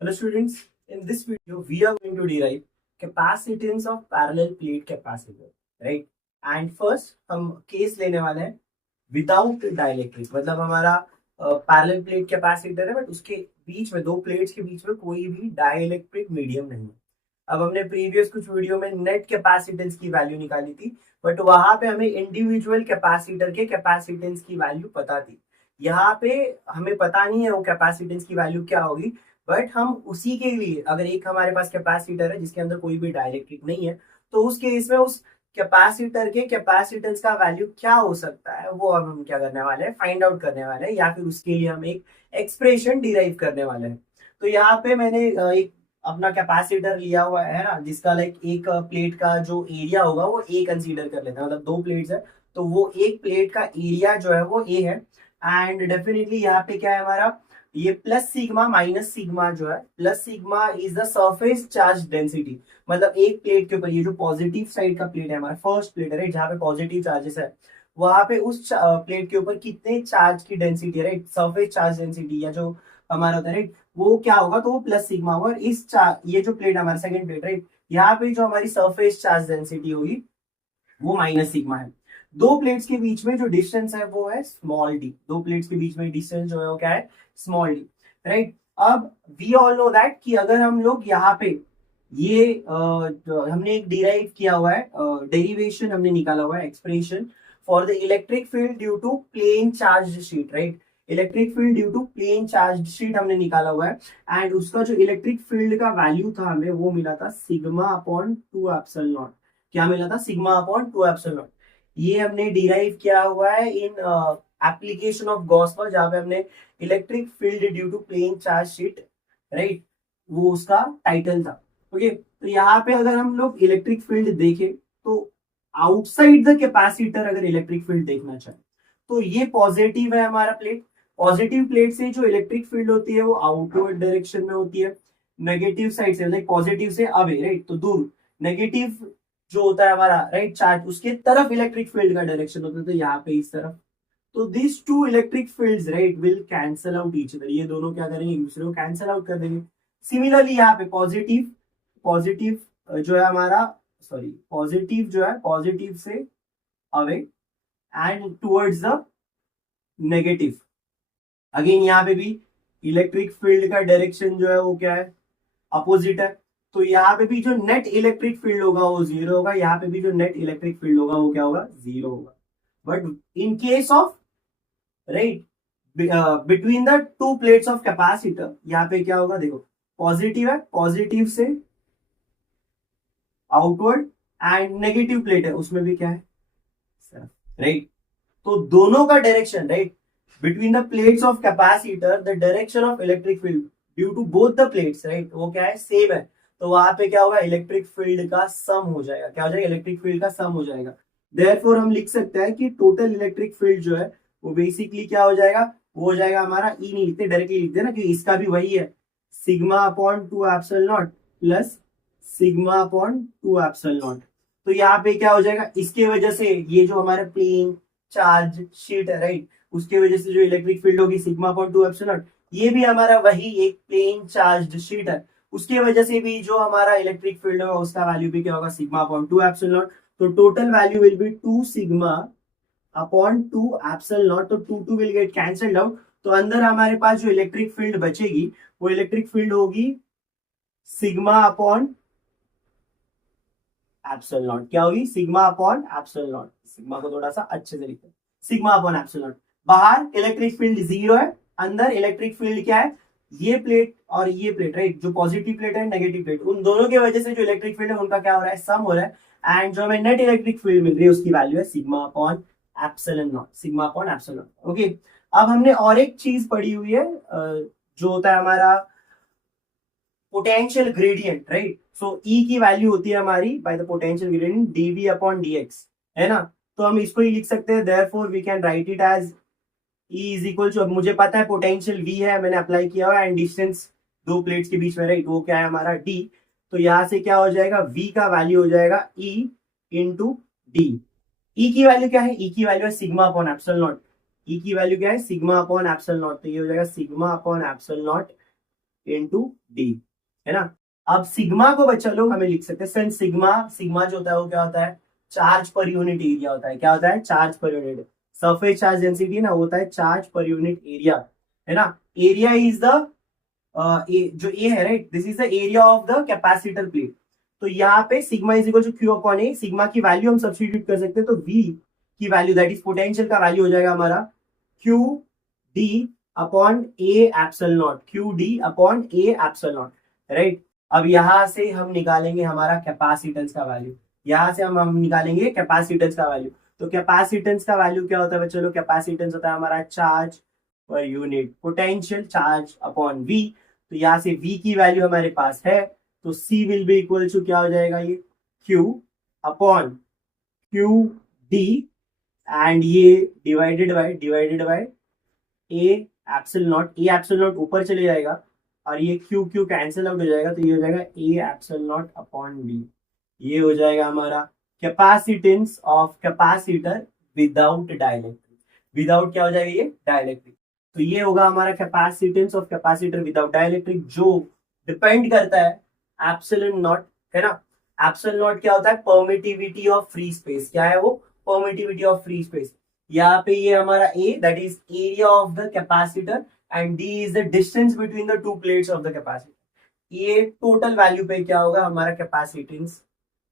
Hello students, in this video we are going to derive capacitance of parallel plate capacitor, right? And first हम case लेने वाले हैं without dielectric, मतलब हमारा parallel plate capacitor है but उसके बीच में दो प्लेट्स के बीच में कोई भी डाइलेक्ट्रिक मीडियम नहीं है। अब हमने प्रीवियस कुछ वीडियो में नेट कैपेसिटेंस की वैल्यू निकाली थी बट वहां पे हमें इंडिविजुअल कैपेसिटर के कैपेसिटेंस की वैल्यू पता थी। यहाँ पे हमें पता नहीं है वो कैपेसिटेंस की वैल्यू क्या होगी, बट हम उसी के लिए अगर एक हमारे पास कैपेसिटर है जिसके अंदर कोई भी डाइलेक्ट्रिक नहीं है तो उस केस में उस कैपेसिटर के कैपेसिटेंस का वैल्यू क्या हो सकता है वो अब हम क्या करने वाले हैं, फाइंड आउट करने वाले हैं, या फिर उसके लिए हम एक एक्सप्रेशन डिराइव करने वाले हैं। तो यहाँ पे मैंने एक अपना कैपेसिटर लिया हुआ है ना, जिसका लाइक एक प्लेट का जो एरिया होगा वो ए कंसीडर कर लेते हैं, मतलब दो प्लेट्स है तो वो एक प्लेट का एरिया जो है वो ए है। एंड डेफिनेटली यहाँ पे क्या है हमारा, ये प्लस सिग्मा माइनस सिग्मा जो है, plus sigma is the surface charge density, मतलब एक प्लेट के ऊपर ये जो पॉजिटिव साइड का प्लेट है हमारा फर्स्ट प्लेट है, जहाँ पे पॉजिटिव चार्जेस है वहां पे उस प्लेट के ऊपर कितने चार्ज की डेंसिटी है, राइट, सरफेस चार्ज डेंसिटी या जो हमारा होता है, राइट, वो क्या होगा, तो वो प्लस सिग्मा होगा। और इस ये जो प्लेट हमारा सेकंड प्लेट, राइट, यहाँ पे जो हमारी सरफेस चार्ज डेंसिटी होगी वो माइनस सिग्मा है। दो प्लेट्स के बीच में जो डिस्टेंस है वो है स्मॉल डी, दो प्लेट्स के बीच में डिस्टेंस जो है वो क्या है, स्मॉल डी, राइट। अब वी ऑल नो दैट कि अगर हम लोग यहाँ पे ये हमने एक डिराइव किया हुआ है, डेरिवेशन हमने निकाला हुआ है, expression for the electric field due to plane charge sheet, right, electric field due to plane charge sheet हमने निकाला हुआ है। एंड उसका जो इलेक्ट्रिक फील्ड का वैल्यू था हमें वो मिला था सिग्मा अपॉन 2 एप्सिलॉन नॉट। क्या मिला था, सिग्मा अपॉन 2 एप्सिलॉन नॉट। ये हमने डिराइव किया हुआ है in application of Gauss law, जहां पे हमने electric field due to plane charge sheet, right, वो उसका टाइटल था। ओके, तो यहाँ पे अगर हम लोग इलेक्ट्रिक फील्ड देखें तो आउटसाइड द कैपेसिटर अगर इलेक्ट्रिक फील्ड देखना चाहे तो ये पॉजिटिव है हमारा प्लेट, पॉजिटिव प्लेट से जो इलेक्ट्रिक फील्ड होती है वो आउटवर्ड डायरेक्शन में होती है, नेगेटिव साइड से लाइक पॉजिटिव से अवे, राइट, तो दूर, नेगेटिव जो होता है हमारा राइट चार्ज उसके तरफ इलेक्ट्रिक फील्ड का डायरेक्शन होता है, तो यहाँ पे इस तरफ। तो this two electric fields, right, will cancel out each other, ये दोनों क्या करेंगे, एक दूसरे को कैंसल आउट कर देंगे। सिमिलरली यहाँ पे पॉजिटिव पॉजिटिव जो है हमारा, सॉरी, पॉजिटिव जो है पॉजिटिव से away and towards the negative, again यहाँ पे भी इलेक्ट्रिक फील्ड का डायरेक्शन जो है वो क्या है, अपोजिट है। तो यहाँ पे भी जो नेट इलेक्ट्रिक फील्ड होगा वो जीरो होगा, यहाँ पे भी जो नेट इलेक्ट्रिक फील्ड होगा वो क्या होगा, जीरो होगा। But in case of, right, between the two plates of capacitor यहाँ पे क्या होगा, देखो पॉजिटिव है, पॉजिटिव से आउटवर्ड, एंड नेगेटिव प्लेट है उसमें भी क्या है, राइट। तो दोनों का direction, right, between the plates of capacitor the direction of electric field due to both the plates, right, वो क्या है, सेम है। तो वहां पे क्या होगा, इलेक्ट्रिक फील्ड का सम हो जाएगा, क्या हो जाएगा, इलेक्ट्रिक फील्ड का सम हो जाएगा। देयरफॉर हम लिख सकते हैं कि टोटल इलेक्ट्रिक फील्ड जो है वो बेसिकली क्या हो जाएगा, वो हो जाएगा हमारा, ई नहीं लिखते, डायरेक्टली लिखते ना, क्योंकि इसका भी वही है, sigma upon 2 epsilon not plus sigma upon 2 epsilon not. तो यहाँ पे क्या हो जाएगा, इसके वजह से ये जो हमारे प्लेन चार्ज शीट है, राइट, उसके वजह से जो इलेक्ट्रिक फील्ड होगी सिग्मा अपॉन 2 एप्सिलॉन नॉट, ये भी हमारा वही एक प्लेन चार्ज शीट है, उसके वजह से भी जो हमारा इलेक्ट्रिक फील्ड होगा उसका वैल्यू भी क्या होगा, सिग्मा अपॉन 2 एप्सिलॉन नॉट। तो total value will be 2 sigma upon 2 epsilon not, तो 2 विल गेट कैंसल्ड आउट। तो अंदर हमारे पास जो इलेक्ट्रिक फील्ड बचेगी वो इलेक्ट्रिक फील्ड होगी सिग्मा अपॉन एप्सिलॉन नॉट, क्या होगी, sigma upon epsilon not. Sigma को थोड़ा सा अच्छे से लिखते हैं, सिग्मा अपॉन एप्सिलॉन नॉट। बाहर इलेक्ट्रिक फील्ड जीरो है, अंदर इलेक्ट्रिक फील्ड क्या है, ये प्लेट और ये प्लेट, राइट, जो पॉजिटिव प्लेट है नेगेटिव प्लेट, उन दोनों की वजह से जो इलेक्ट्रिक फील्ड है उनका क्या हो रहा है, सम हो रहा है। एंड जो हमें नेट इलेक्ट्रिक फील्ड मिल रही है उसकी वैल्यू है sigma upon epsilon not, sigma upon epsilon not. Okay, अब हमने और एक चीज पढ़ी हुई है जो होता है हमारा potential gradient, right. So E की वैल्यू होती है हमारी by the potential gradient dV upon dx, है ना। तो हम इसको ही लिख सकते हैं, therefore we can write it as E is equal to, अब मुझे पता है पोटेंशियल वी है, मैंने अप्लाई किया हुआ है, एंड डिस्टेंस दो प्लेट्स के बीच में, राइट, वो क्या है हमारा डी। तो यहां से क्या हो जाएगा, वी का वैल्यू हो जाएगा ई इंटू डी। ई की वैल्यू क्या है, ई की वैल्यू है सिग्मा अपॉन एप्सिलॉन नॉट, ई की वैल्यू क्या है, सिग्मा अपॉन एप्सिलॉन नॉट। तो ये हो जाएगा sigma upon epsilon not into D, है ना। अब सिग्मा को बच्चा लोग हमें लिख सकते हैं, सिंस सिग्मा जो होता है वो क्या होता है, चार्ज पर यूनिट एरिया होता है। क्या होता है, चार्ज पर यूनिट, सरफेस चार्ज डेंसिटी ना होता है चार्ज पर यूनिट एरिया, है ना। एरिया इज द जो ए है, right, this is the area of the capacitor plate. तो यहाँ पे sigma is equal to Q upon A, sigma की वैल्यू हम सब्स्टिट्यूट कर सकते हैं, तो वी की वैल्यू दैट इज पोटेंशियल का वैल्यू हो जाएगा हमारा Q D upon A epsilon naught, Q D upon A epsilon naught, right. अब यहां से हम निकालेंगे हमारा कैपेसिटेंस का वैल्यू, यहां से हम निकालेंगे कैपेसिटेंस का वैल्यू। तो कैपेसिटेंस का वैल्यू क्या होता है, चलो कैपेसिटेंस होता है हमारा चार्ज पर unit potential, charge upon V. तो यहाँ से v की वैल्यू हमारे पास है, तो c will be equal to क्या हो जाएगा, ये q upon Q D, and ये divided by a epsilon naught, a epsilon naught ऊपर चले जाएगा और ये q q कैंसिल आउट हो जाएगा, तो ये हो जाएगा a epsilon not upon d। ये हो जाएगा हमारा capacitance of capacitor without dielectric, without क्या हो जाएगा, ये डाइलेक्ट्रिक। तो ये होगा हमारा capacitance of capacitor without dielectric, जो डिपेंड करता है एप्सिलॉन नॉट, है ना। एप्सिलॉन नॉट क्या होता है, परमिटिविटी ऑफ फ्री स्पेस, क्या है वो, परमिटिविटी ऑफ फ्री स्पेस। यहाँ पे ये हमारा A that is area of the capacitor and D is the distance between the two plates of the capacitor. ये टोटल वैल्यू पे क्या होगा, हमारा कैपेसिटेंस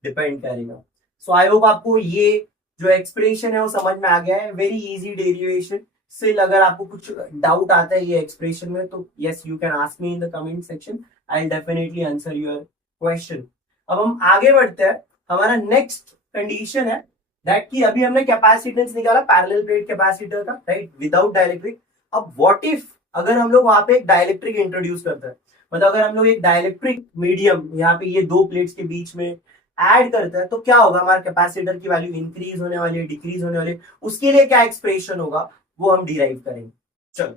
डिपेंड करेगा। सो आई होप आपको ये जो एक्सप्रेशन है वो समझ में आ गया है, वेरी इजी डेरिवेशन। स्टिल अगर आपको कुछ डाउट आता है ये एक्सप्रेशन में, तो yes you can ask me in the comment section, I will definitely answer your question. अब हम आगे बढ़ते हैं, हमारा नेक्स्ट कंडीशन है दैट कि अभी हमने कैपेसिटेंस निकाला पैरेलल प्लेट कैपेसिटर का, राइट, विदाउट डाइलेक्ट्रिक। अब व्हाट इफ अगर हम लोग वहां पे एक डाइलेक्ट्रिक इंट्रोड्यूस करते हैं, मतलब अगर हम लोग एक डाइलेक्ट्रिक मीडियम यहाँ पे ये दो प्लेट्स के बीच में ऐड करते हैं, तो क्या होगा, हमारा कैपेसिटर की वैल्यू इंक्रीज होने वाली है, डिक्रीज होने वाली है, उसके लिए क्या एक्सप्रेशन होगा वो हम डिराइव करेंगे। चलो